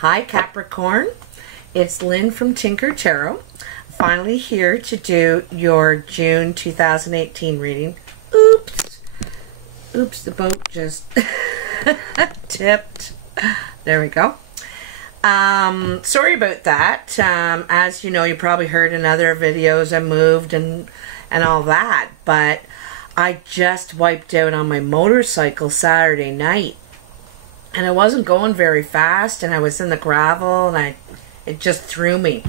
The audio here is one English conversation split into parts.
Hi Capricorn, it's Lynn from Tinker Tarot. Finally here to do your June 2018 reading. Oops, the boat just tipped. There we go. Sorry about that. As you know, you probably heard in other videos I moved and all that, but I just wiped out on my motorcycle Saturday night. And I wasn't going very fast, and I was in the gravel, and it just threw me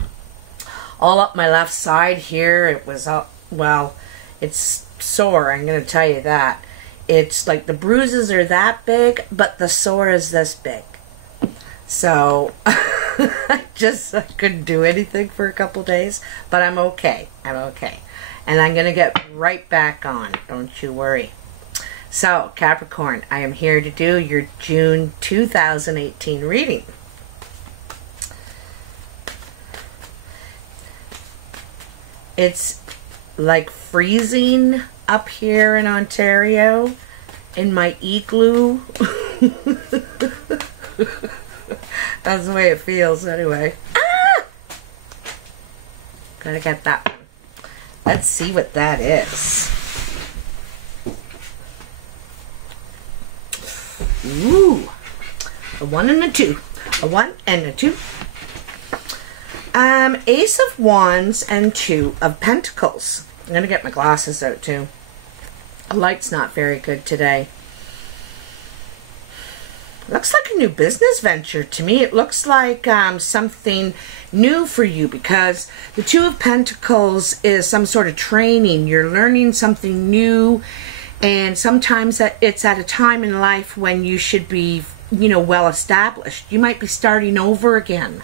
all up my left side here. It was, well, it's sore, I'm going to tell you that. It's like the bruises are that big, but the sore is this big. So, I couldn't do anything for a couple days, but I'm okay. I'm okay. And I'm going to get right back on, don't you worry. So, Capricorn, I am here to do your June 2018 reading. It's like freezing up here in Ontario in my igloo. That's the way it feels anyway. Ah! Gotta get that one. Let's see what that is. Ooh, a 1 and a 2. A 1 and a 2. Ace of Wands and 2 of Pentacles. I'm going to get my glasses out too. The light's not very good today. Looks like a new business venture to me. It looks like something new for you, because the 2 of Pentacles is some sort of training. You're learning something new. And sometimes it's at a time in life when you should be, well established. You might be starting over again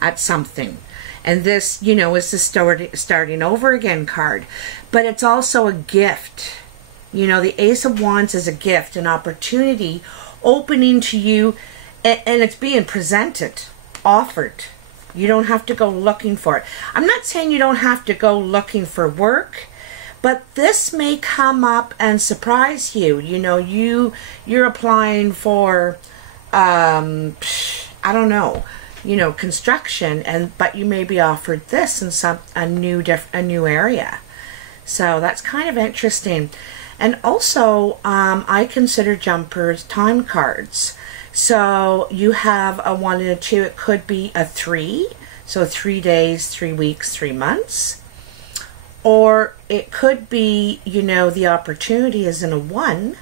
at something. And this, is the starting over again card. But it's also a gift. The Ace of Wands is a gift, an opportunity opening to you, and it's being presented, offered. You don't have to go looking for it. I'm not saying you don't have to go looking for work, but this may come up and surprise you. You're applying for, I don't know, construction, but you may be offered this in a new area. So that's kind of interesting. And also, I consider jumpers time cards. So you have a 1 and a 2. It could be a 3. So 3 days, 3 weeks, 3 months. Or it could be, the opportunity is in a 1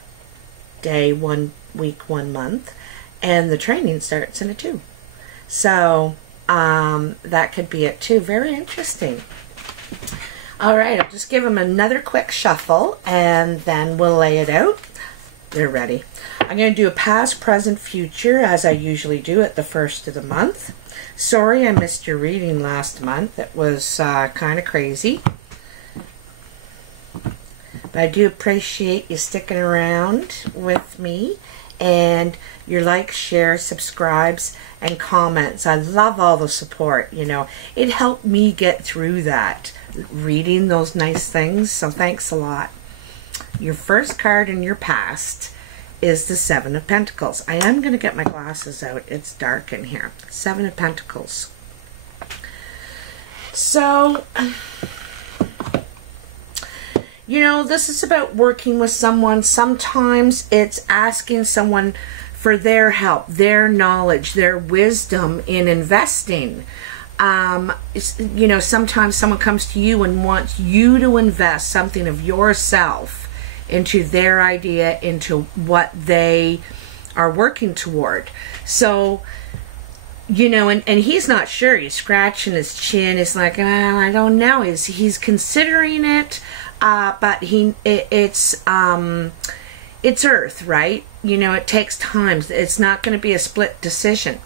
day, 1 week, 1 month, and the training starts in a 2. So that could be it too. Very interesting. All right, I'll just give them another quick shuffle, and then we'll lay it out. They're ready. I'm going to do a past, present, future, as I usually do at the first of the month. Sorry I missed your reading last month. It was kind of crazy. But I do appreciate you sticking around with me, and your likes, shares, subscribes, and comments. I love all the support, It helped me get through that, reading those nice things, so thanks a lot. Your first card in your past is the 7 of Pentacles. I am going to get my glasses out. It's dark in here. 7 of Pentacles. So, this is about working with someone. Sometimes it's asking someone for their help, their knowledge, their wisdom in investing. Sometimes someone comes to you and wants you to invest something of yourself into their idea, into what they are working toward. So, and he's not sure. He's scratching his chin. He's like, I don't know. He's considering it. But it's Earth, right? It takes time. It's not going to be a split decision.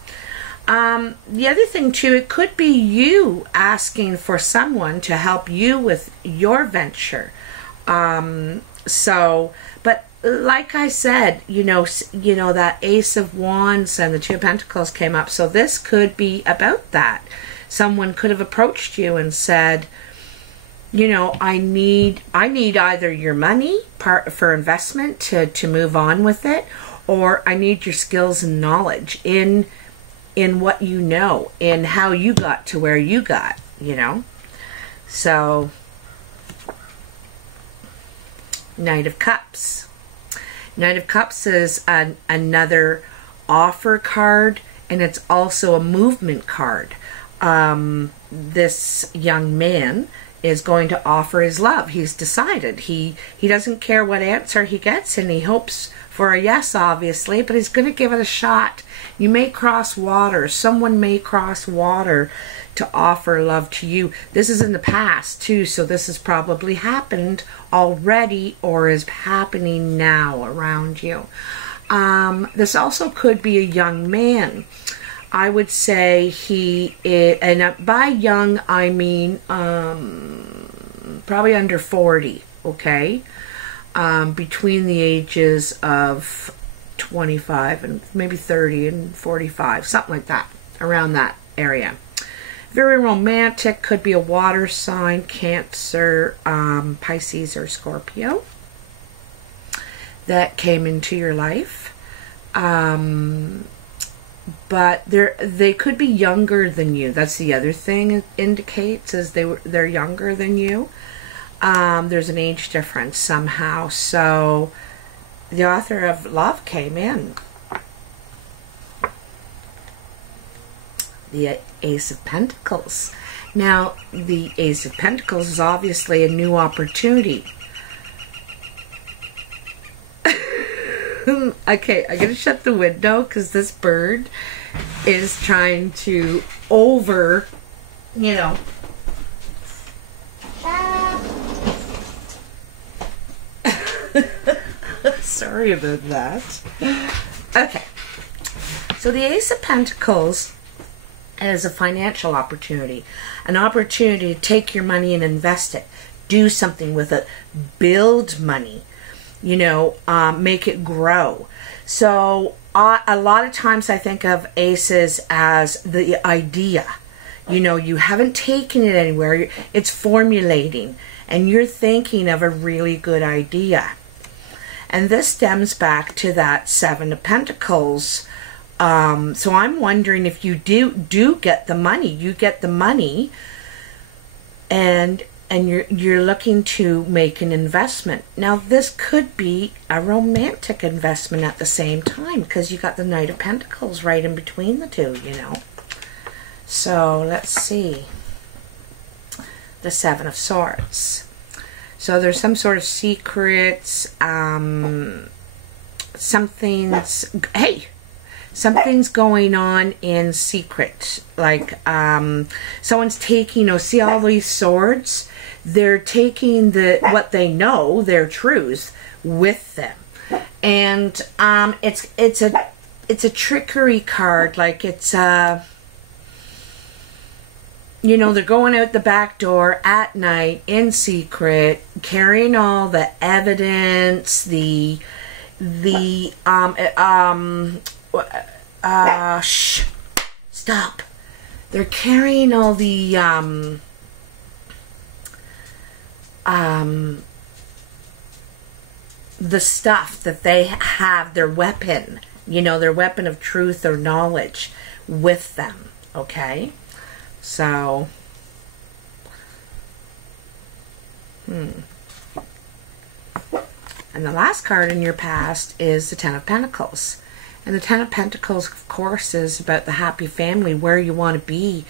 The other thing too, it could be you asking for someone to help you with your venture. But like I said, that Ace of Wands and the 2 of Pentacles came up. So this could be about that. Someone could have approached you and said, I need either your money for investment to move on with it, or I need your skills and knowledge in in what you know, in how you got to where you got, you know. So, Knight of Cups. Knight of Cups is another offer card, and it's also a movement card. This young man is going to offer his love. He's decided. He doesn't care what answer he gets, and he hopes for a yes, obviously, but he's going to give it a shot. You may cross water. Someone may cross water to offer love to you. This is in the past, too, so this has probably happened already or is happening now around you. This also could be a young man. I would say he is, and by young I mean probably under 40, okay? Between the ages of 25 and maybe 30 and 45, something like that, around that area. Very romantic, could be a water sign, Cancer, Pisces, or Scorpio that came into your life. But they could be younger than you. That's the other thing it indicates, is they're younger than you. There's an age difference somehow. So the author of love came in. The Ace of Pentacles. Now, the Ace of Pentacles is obviously a new opportunity. Okay, I'm going to shut the window because this bird is trying to you know. Sorry about that. Okay. So the Ace of Pentacles is a financial opportunity. An opportunity to take your money and invest it. Do something with it. Build money. You know, make it grow. So a lot of times I think of aces as the idea. You know, you haven't taken it anywhere. It's formulating. And you're thinking of a really good idea. And this stems back to that Seven of Pentacles. So I'm wondering if you do get the money. You get the money and you're looking to make an investment. Now, this could be a romantic investment at the same time because you got the Knight of Pentacles right in between the two, you know. So, let's see. The Seven of Swords. So, there's some sort of secrets. Something's going on in secret. Like, someone's taking, you know, see all these swords? They're taking what they know, their truths, with them. And it's a trickery card. Like, it's you know, they're going out the back door at night in secret, carrying all the evidence, stop. They're carrying all the stuff that they have, their weapon, you know, their weapon of truth or knowledge with them, okay? So, and the last card in your past is the Ten of Pentacles. And the Ten of Pentacles, of course, is about the happy family, where you want to be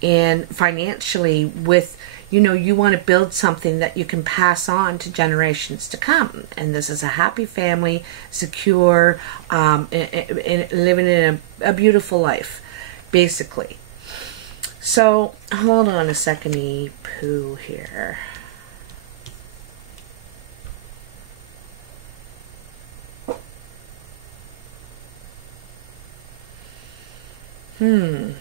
in financially with, you know, you want to build something that you can pass on to generations to come. And this is a happy family, secure, living in a beautiful life, basically. So, hold on a second, poo here. You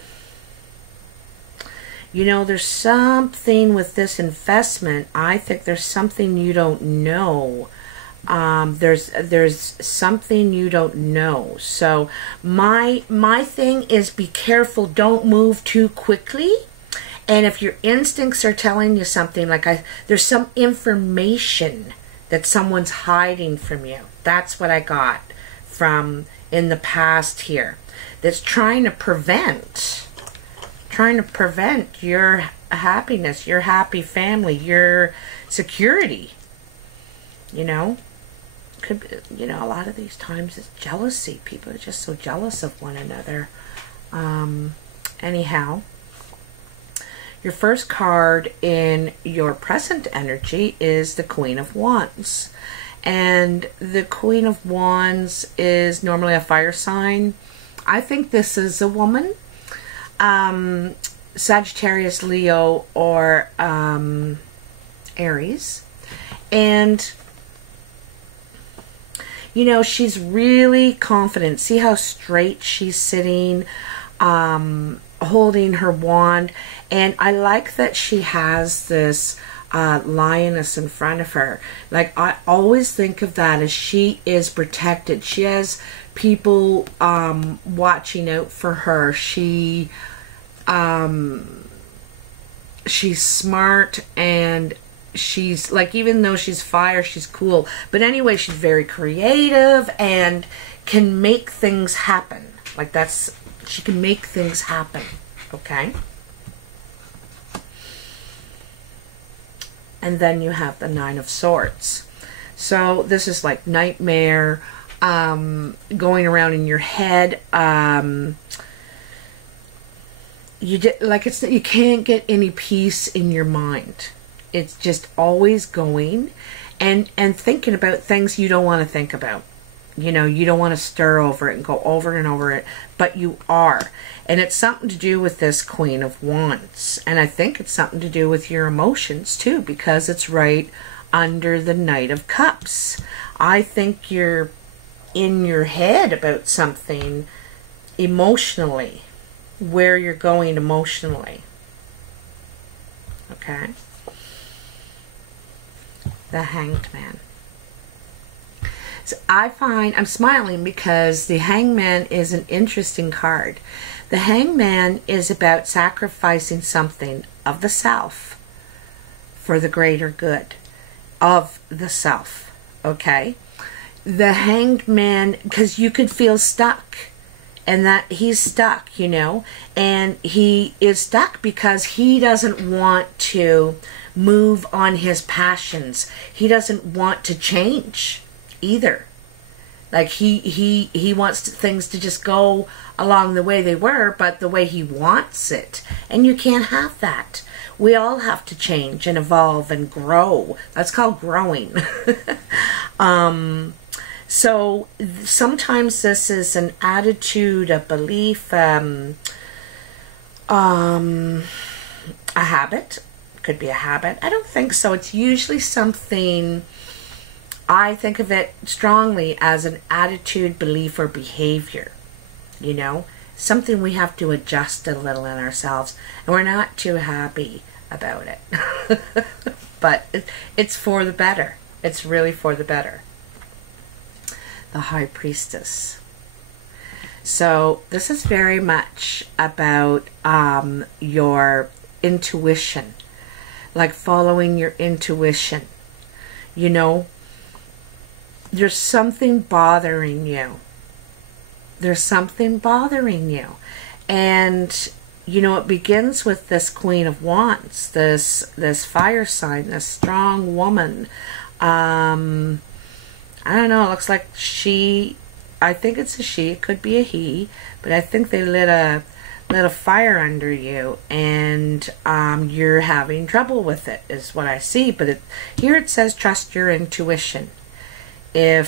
know, there's something with this investment. I think there's something you don't know. There's something you don't know. So my thing is, be careful. Don't move too quickly. And if your instincts are telling you something, like there's some information that someone's hiding from you. That's what I got from in the past here. that's trying to prevent your happiness, your happy family, your security. You know, could be, you know, a lot of these times it's jealousy. People are just so jealous of one another. Anyhow, your first card in your present energy is the Queen of Wands. And the Queen of Wands is normally a fire sign. I think this is a woman. Sagittarius, Leo, or Aries. And, you know, she's really confident. See how straight she's sitting, holding her wand. And I like that she has this lioness in front of her. Like, I always think of that as she is protected. She has people watching out for her. She's smart, and she's like, even though she's fire, she's cool. But anyway, she's very creative and can make things happen. Like, that's, she can make things happen. Okay. And then you have the Nine of Swords. So this is like nightmare, going around in your head. You can't get any peace in your mind. It's just always going and thinking about things you don't want to think about. You know, you don't want to stir over it and go over and over it, but you are. And it's something to do with this Queen of Wands. And I think it's something to do with your emotions too, because it's right under the Knight of Cups. I think you're in your head about something emotionally, where you're going emotionally. Okay? The Hanged Man. So I find, I'm smiling because the Hangman is an interesting card. The Hangman is about sacrificing something of the self for the greater good of the self. Okay? The Hanged Man, because you could feel stuck, and that he's stuck, you know, and he is stuck because he doesn't want to move on his passions. He doesn't want to change either. Like, he wants things to just go along the way they were, but the way he wants it. And you can't have that. We all have to change and evolve and grow. That's called growing. So sometimes this is an attitude, a belief, a habit. Could be a habit. I don't think so. It's usually something, I think of it strongly as an attitude, belief, or behavior. You know, something we have to adjust a little in ourselves, and we're not too happy about it. But it's for the better. It's really for the better. The High Priestess. So this is very much about your intuition, like following your intuition. You know, there's something bothering you. There's something bothering you. And, you know, it begins with this Queen of Wands, this fire sign, this strong woman. I don't know, it looks like she, I think it's a she, it could be a he, but I think they lit a fire under you, and you're having trouble with it, is what I see. But here it says trust your intuition. And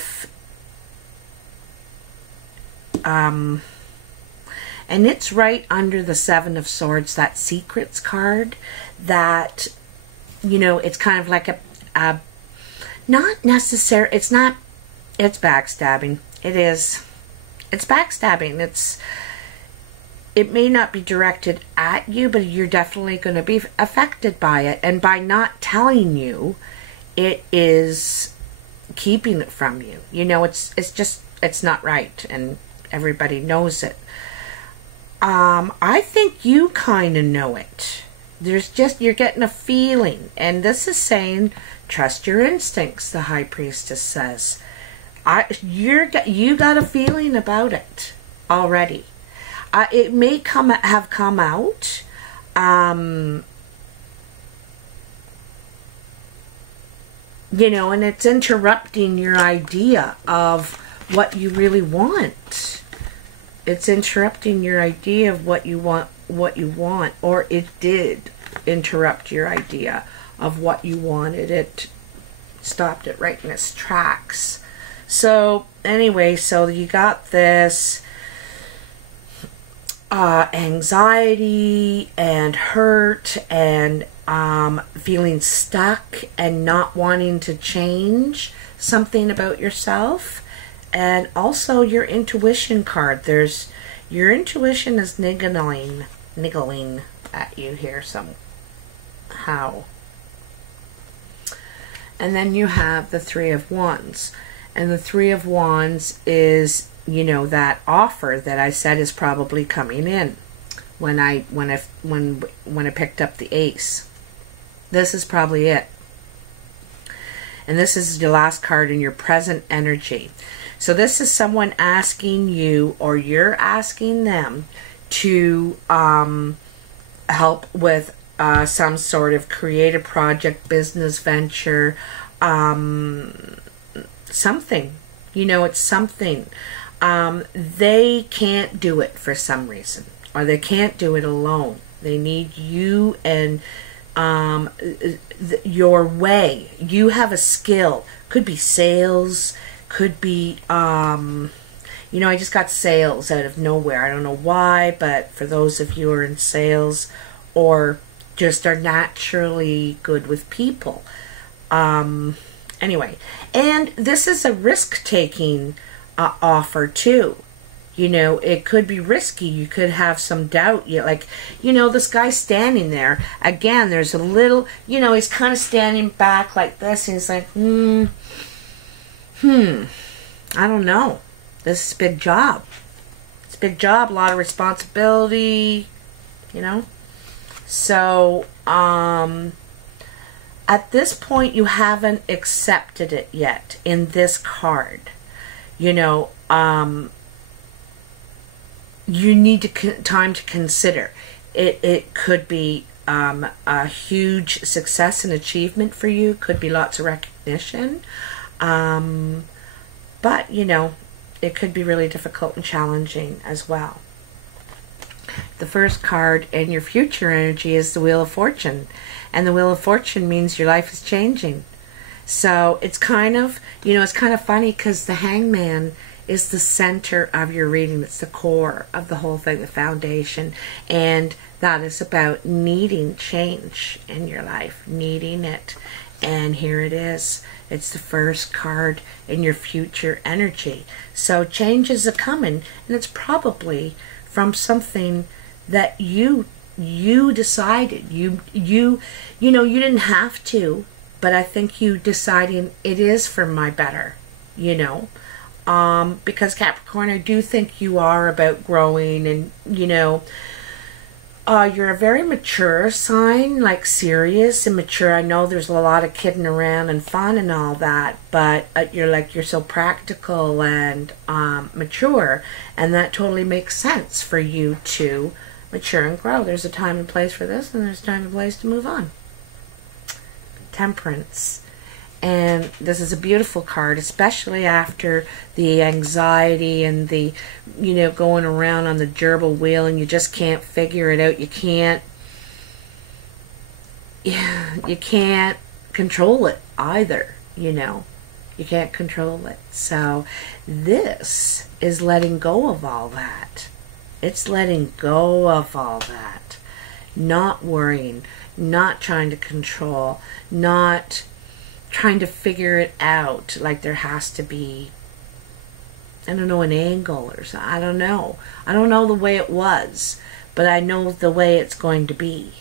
it's right under the Seven of Swords, that secrets card, that, you know, it's kind of like a not necessary, it's backstabbing. It's backstabbing. It may not be directed at you, but you're definitely going to be affected by it. And by not telling you, it is keeping it from you. You know, it's not right, and everybody knows it. I think you kind of know it. You're getting a feeling, and this is saying trust your instincts, the High Priestess says. You got a feeling about it already. it may have come out. You know, and it's interrupting your idea of what you really want. It's interrupting your idea of what you want, or it did interrupt your idea of what you wanted. It stopped it right in its tracks. So anyway, so you got this anxiety and hurt and feeling stuck and not wanting to change something about yourself. And also your intuition card. Your intuition is niggling at you here somehow. And then you have the Three of Wands. And the Three of Wands is, you know, that offer that I said is probably coming in when I picked up the Ace. This is probably it. And this is the last card in your present energy. So this is someone asking you, or you're asking them, to help with some sort of creative project, business venture, something. You know, it's something. They can't do it for some reason, or they can't do it alone. They need you and your way. You have a skill. Could be sales, could be, you know, I just got sales out of nowhere. I don't know why, but for those of you who are in sales or just are naturally good with people. Anyway, and this is a risk-taking offer too. You know, it could be risky. You could have some doubt. Like, you know, this guy's standing there. Again, there's a little, you know, he's kind of standing back like this. And he's like, I don't know. This is a big job. It's a big job, a lot of responsibility, you know. So, at this point, you haven't accepted it yet in this card. You know, you need time to consider. It could be a huge success and achievement for you. Could be lots of recognition. But, you know, it could be really difficult and challenging as well. The first card in your future energy is the Wheel of Fortune. And the Wheel of Fortune means your life is changing. So it's kind of, you know, it's kind of funny because the Hangman is the center of your reading. It's the core of the whole thing, the foundation. And that is about needing change in your life, needing it. And here it is. It's the first card in your future energy. So changes are coming, and it's probably from something that you decided. You know, you didn't have to, but I think you deciding it is for my better, you know. Because Capricorn, I do think you are about growing, and, you know, you're a very mature sign, like serious and mature. I know there's a lot of kidding around and fun and all that, but you're so practical and mature, and that totally makes sense for you to mature and grow. There's a time and place for this, and there's a time and place to move on. Temperance. And this is a beautiful card, especially after the anxiety and the, you know, going around on the gerbil wheel and you just can't figure it out. You can't control it either, you know. You can't control it. So this is letting go of all that. It's letting go of all that. Not worrying, not trying to control, not trying to figure it out, like there has to be, I don't know, an angle or something. I don't know. I don't know the way it was, but I know the way it's going to be.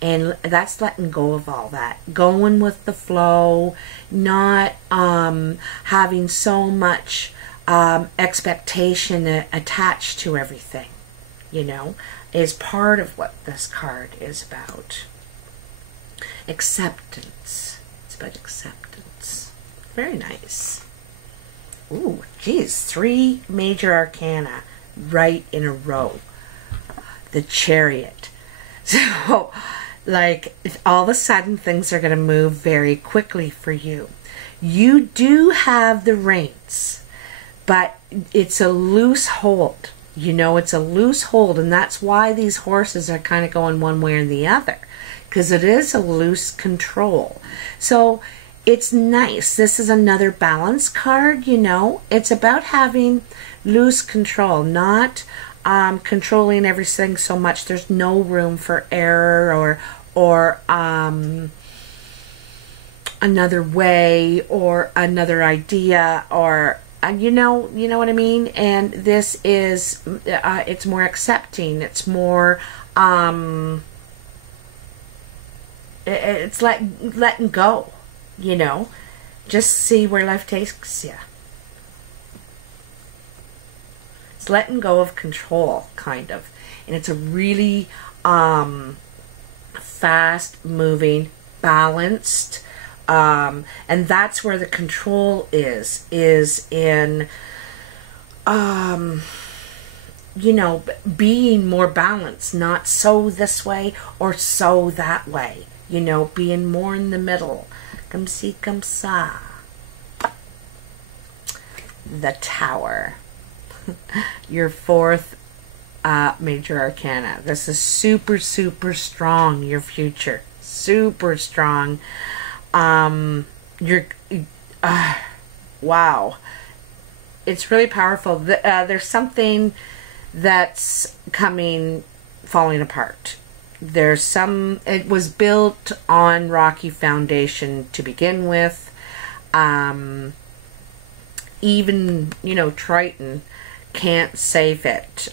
And that's letting go of all that. Going with the flow, not having so much expectation attached to everything, you know, is part of what this card is about. Acceptance. But acceptance. Very nice. Ooh, geez, 3 major arcana right in a row. the Chariot. So, like, all of a sudden, things are going to move very quickly for you. You do have the reins, but it's a loose hold. You know, it's a loose hold, and that's why these horses are kind of going one way or the other, because it is a loose control. So it's nice. This is another balance card, you know. It's about having loose control, not controlling everything so much. There's no room for error or another way or another idea, or you know what I mean. And this is it's more accepting. It's more it's letting go. You know, just see where life takes you. It's letting go of control, kind of, and it's a really fast moving, balanced. And that's where the control is in, you know, being more balanced, not so this way or so that way, you know, being more in the middle. Comme ci, comme ça. The Tower. Your fourth major arcana. This is super, super strong, your future. Super strong. Wow, it's really powerful. There's something that's falling apart. It was built on rocky foundation to begin with. Even, you know, Triton can't save it.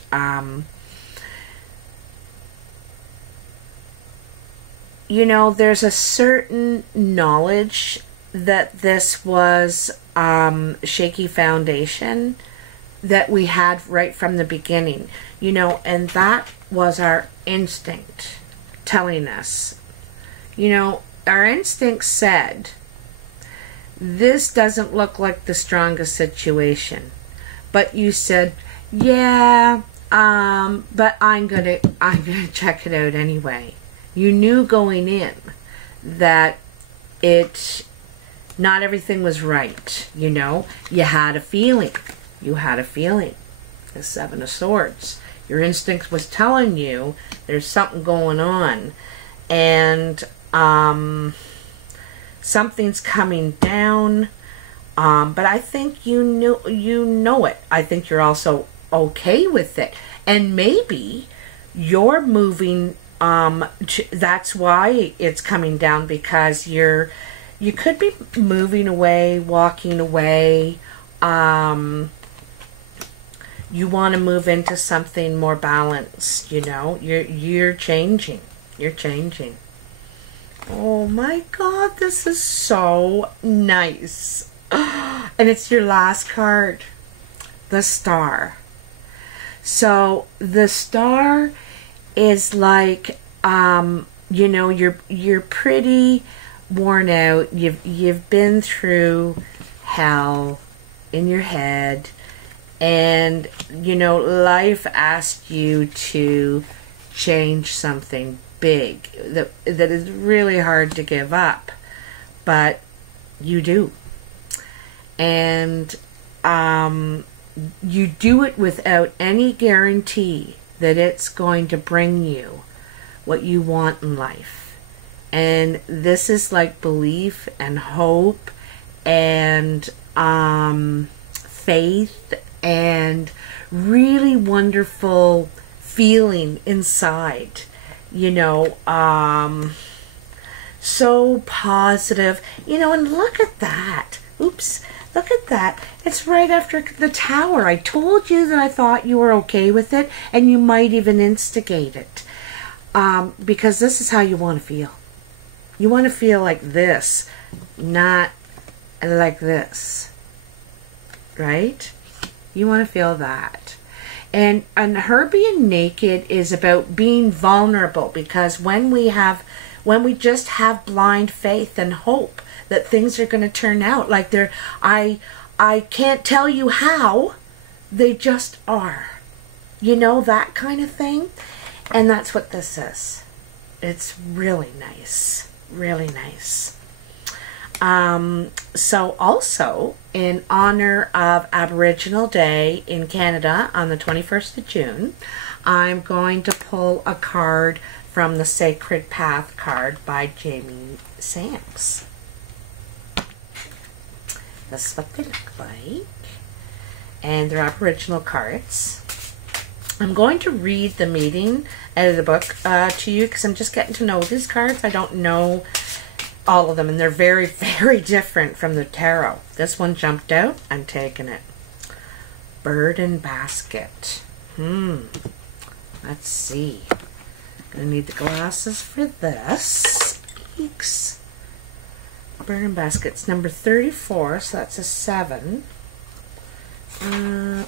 You know, there's a certain knowledge that this was shaky foundation that we had right from the beginning, you know, and that was our instinct telling us, you know, our instinct said, this doesn't look like the strongest situation, but you said, yeah, but I'm gonna check it out anyway. You knew going in that not everything was right, you know. You had a feeling. You had a feeling. The Seven of Swords. Your instinct was telling you there's something going on. And something's coming down. But I think you know it. I think you're also okay with it. And maybe you're moving... that's why it's coming down, because you could be moving away, walking away. You want to move into something more balanced, you know. You're changing. You're changing. Oh my God, this is so nice. And it's your last card, the Star. So the Star is like, you know, you're pretty worn out. You've been through hell in your head, and you know, life asked you to change something big that is really hard to give up, but you do. And you do it without any guarantee that it's going to bring you what you want in life. And this is like belief and hope and faith and really wonderful feeling inside, you know, so positive, you know. And look at that. Oops. Look at that. It's right after the Tower. I told you that I thought you were okay with it, and you might even instigate it. Because this is how you want to feel. You want to feel like this, not like this. Right? You want to feel that. And her being naked is about being vulnerable, because when we just have blind faith and hope that things are going to turn out like I can't tell you how, they just are. You know, that kind of thing. And that's what this is. It's really nice. Really nice. So also, in honor of Aboriginal Day in Canada on the 21st of June, I'm going to pull a card from the Sacred Path card by Jamie Sams. This is what they look like. And they're Aboriginal cards. I'm going to read the meaning out of the book to you because I'm just getting to know these cards. I don't know all of them, and they're very, very different from the tarot. This one jumped out. I'm taking it. Bird and basket. Let's see. Gonna need the glasses for this. Eeks. Bird and basket's number 34, so that's a 7. Oh,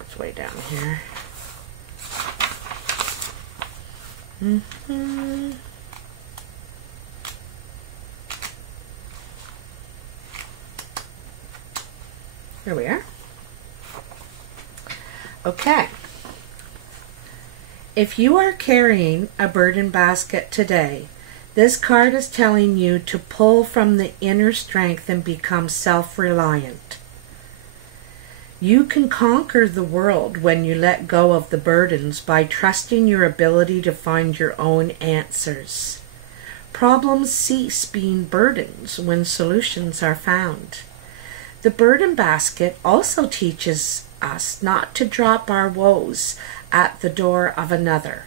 it's way down here. Here we are. Okay. If you are carrying a burden basket today, this card is telling you to pull from the inner strength and become self-reliant. You can conquer the world when you let go of the burdens by trusting your ability to find your own answers. Problems cease being burdens when solutions are found. The burden basket also teaches us not to drop our woes at the door of another.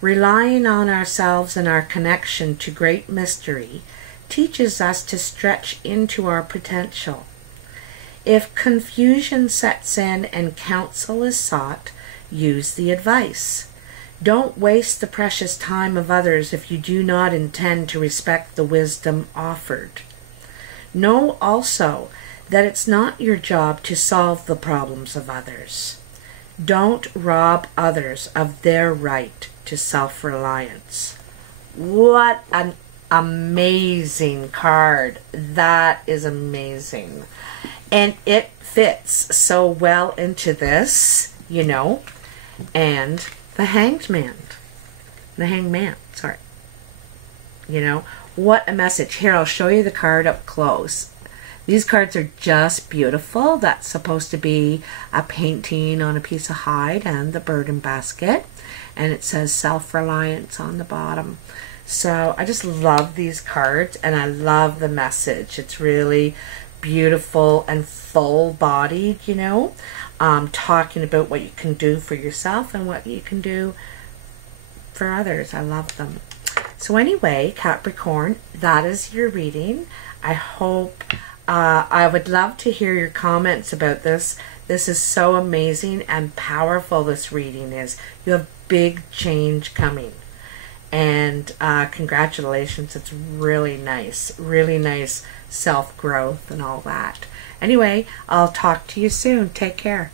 Relying on ourselves and our connection to great mystery teaches us to stretch into our potential. If confusion sets in and counsel is sought, use the advice. Don't waste the precious time of others if you do not intend to respect the wisdom offered. Know also that it's not your job to solve the problems of others. Don't rob others of their right to self-reliance. What an amazing card. That is amazing. And it fits so well into this, you know, and the hangman. The hangman, sorry. You know, what a message. Here, I'll show you the card up close. These cards are just beautiful. That's supposed to be a painting on a piece of hide and the burden basket. And it says self-reliance on the bottom. So I just love these cards and I love the message. It's really beautiful and full-bodied, you know, talking about what you can do for yourself and what you can do for others. I love them. So anyway, Capricorn, that is your reading. I hope, I would love to hear your comments about this. This is so amazing and powerful, this reading is. You have big change coming. And congratulations, it's really nice self-growth and all that. Anyway, I'll talk to you soon. Take care.